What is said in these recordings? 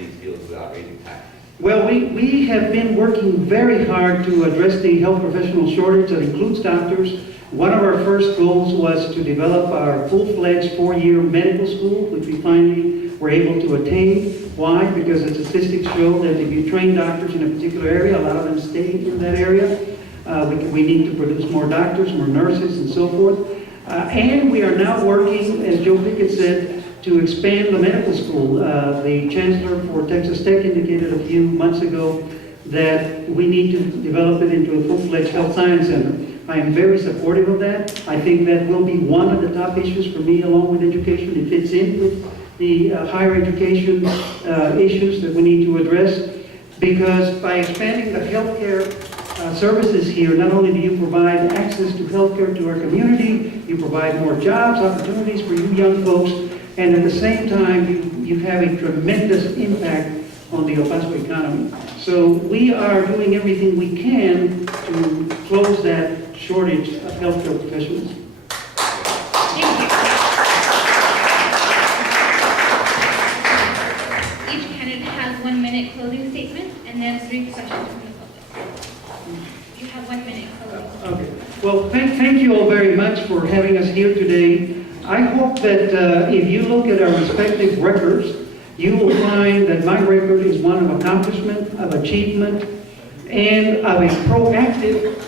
these fields without raising taxes? Well, we have been working very hard to address the health professional shortage that includes doctors. One of our first goals was to develop our full-fledged 4-year medical school, which we finally were able to attain. Why? Because the statistics show that if you train doctors in a particular area, a lot of them stay in that area. We need to produce more doctors, more nurses, and so forth. And we are now working, as Joe Pickett said, to expand the medical school. The Chancellor for Texas Tech indicated a few months ago that we need to develop it into a full-fledged health science center. I am very supportive of that. I think that will be one of the top issues for me along with education. It fits in with the higher education issues that we need to address, because by expanding the healthcare services here, not only do you provide access to healthcare to our community, you provide more jobs, opportunities for you young folks, and at the same time, you have a tremendous impact on the El Paso economy. So we are doing everything we can to close that shortage of healthcare professionals. Thank you. Each candidate has 1 minute closing statement and then 3 questions from the public. You have 1 minute closing. Okay. Well, thank you all very much for having us here today. I hope that if you look at our respective records, you will find that my record is one of accomplishment, of achievement, and of a proactive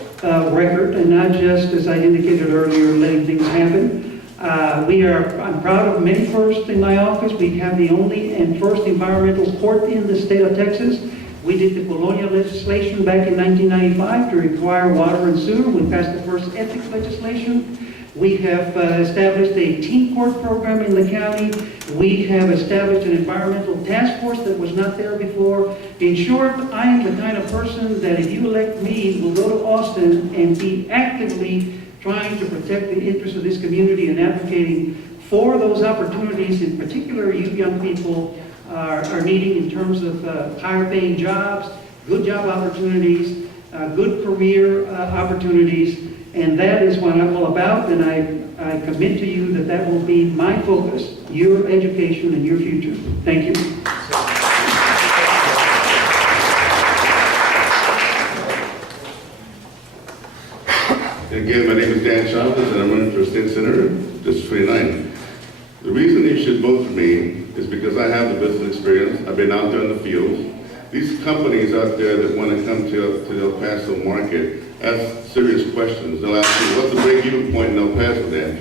record, and not just, as I indicated earlier, letting things happen. I'm proud of many firsts in my office. We have the only and first environmental court in the state of Texas. We did the Colonia legislation back in 1995 to require water and sewer. We passed the first ethics legislation. We have established a teen court program in the county. We have established an environmental task force that was not there before. In short, I am the kind of person that if you elect me, will go to Austin and be actively trying to protect the interests of this community and advocating for those opportunities, in particular you young people are needing in terms of higher paying jobs, good job opportunities, good career opportunities. And that is what I'm all about, and I commit to you that that will be my focus, your education and your future. Thank you. Again, my name is Dan Chavez, and I'm running for State Senator, District 29. The reason you should vote for me is because I have the business experience. I've been out there in the field. These companies out there that want to come to the El Paso market ask serious questions. They'll ask you, what's the break-even point in El Paso then?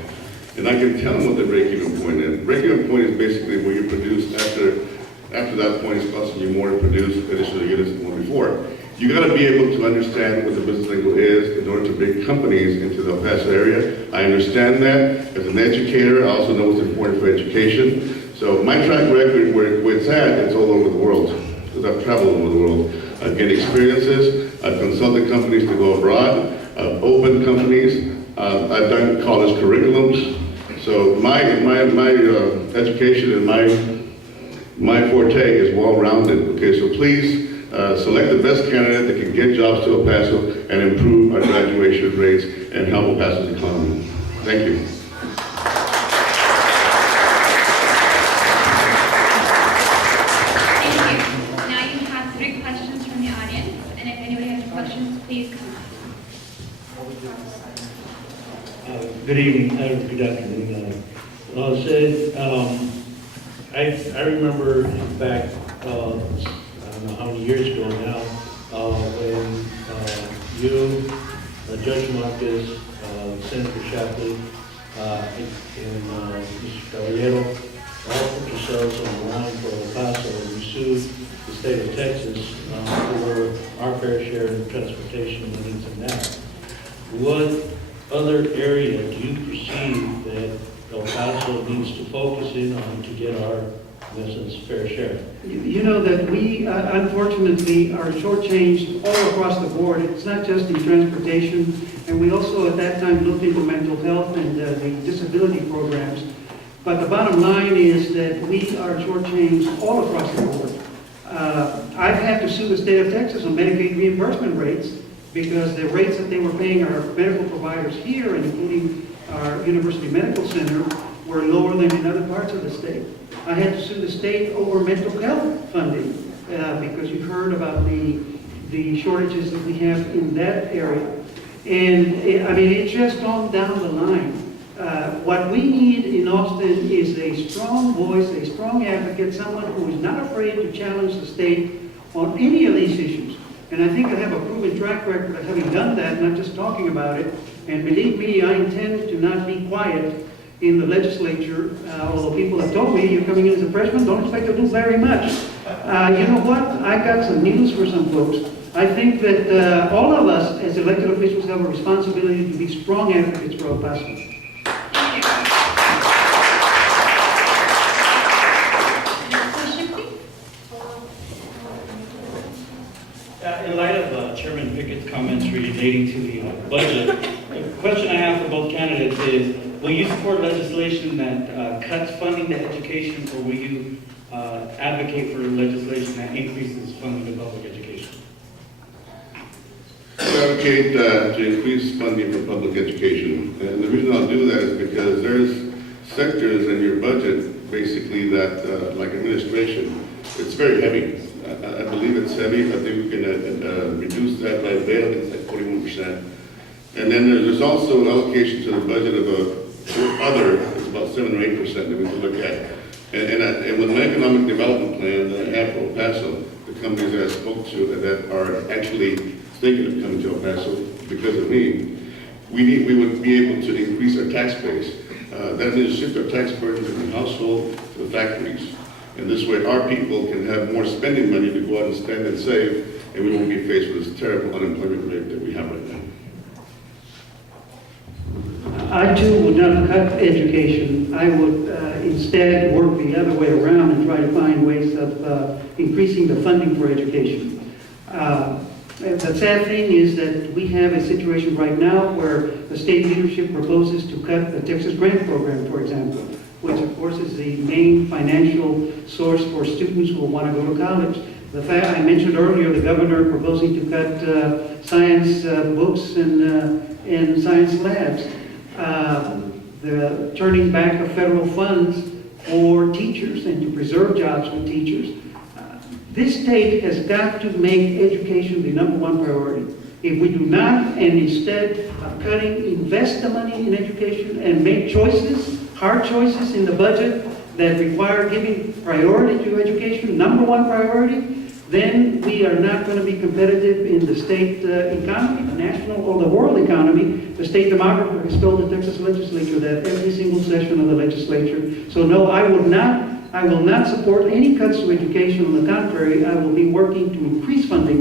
And I can tell them what the break-even point is. Break-even point is basically where you produce after that point it's costing you more to produce additional units than before. You got to be able to understand what the business lingo is in order to bring companies into the El Paso area. I understand that. As an educator, I also know what's important for education. So my track record, where it's at, it's all over the world, because I've traveled all over the world. I've gained experiences. I've consulted companies to go abroad. I've opened companies. I've done college curriculums. So my education and my forte is well-rounded. Okay, so please select the best candidate that can get jobs to El Paso and improve our graduation rates and help El Paso's economy. Thank you. Good evening, good afternoon. I remember back, I don't know how many years ago now, when you, Judge Marcus, Senator Shapley, and Mr. Caballero all put yourselves on the line for El Paso, and we sued the state of Texas for our fair share of transportation needs and that. What other area do you perceive that El Paso needs to focus in on to get our, in essence, fair share? You know that we, unfortunately, are shortchanged all across the board. It's not just in transportation, and we also at that time looked into mental health and the disability programs. But the bottom line is that we are shortchanged all across the board. I've had to sue the state of Texas on Medicaid reimbursement rates, because the rates that they were paying our medical providers here, including our University Medical Center, were lower than in other parts of the state. I had to sue the state over mental health funding, because you've heard about the shortages that we have in that area. And, I mean, it's just on down the line. What we need in Austin is a strong voice, a strong advocate, someone who is not afraid to challenge the state on any of these issues. And I think I have a proven track record of having done that, not just talking about it. And believe me, I intend to not be quiet in the legislature, although people have told me, you're coming in as a freshman, don't expect to do very much. You know what? I got some news for some folks. I think that all of us as elected officials have a responsibility to be strong advocates for El Paso. Next question, please. In light of Chairman Pickett's comments relating to the budget, the question I have for both candidates is, will you support legislation that cuts funding to education, or will you advocate for legislation that increases funding to public education? I advocate to increase funding for public education. And the reason I'll do that is because there's sectors in your budget, basically, that, like administration, it's very heavy. I believe it's heavy. I think we can reduce that by bail. It's like 41%. And then there's also allocation to the budget of other, it's about 7 or 8% that we can look at. And with my economic development plan that I have for El Paso, the companies that I spoke to that are actually thinking of coming to El Paso because of me, we would be able to increase our tax base. That means shift our tax burden from the household to the factories. And this way our people can have more spending money to go out and spend and save, and we won't be faced with this terrible unemployment rate that we have right now. I too would not cut education. I would instead work the other way around and try to find ways of increasing the funding for education. The sad thing is that we have a situation right now where the state leadership proposes to cut the Texas Grant Program, for example, which of course is the main financial source for students who want to go to college. The fact I mentioned earlier, the governor proposing to cut science books and science labs. The turning back of federal funds for teachers and to preserve jobs for teachers. This state has got to make education the #1 priority. If we do not, and instead of cutting, invest the money in education and make choices, hard choices in the budget that require giving priority to education, #1 priority, then we are not going to be competitive in the state economy, the national or the world economy. The state demographer has told the Texas legislature that every single session of the legislature. So no, I will not support any cuts to education. On the contrary, I will be working to increase funding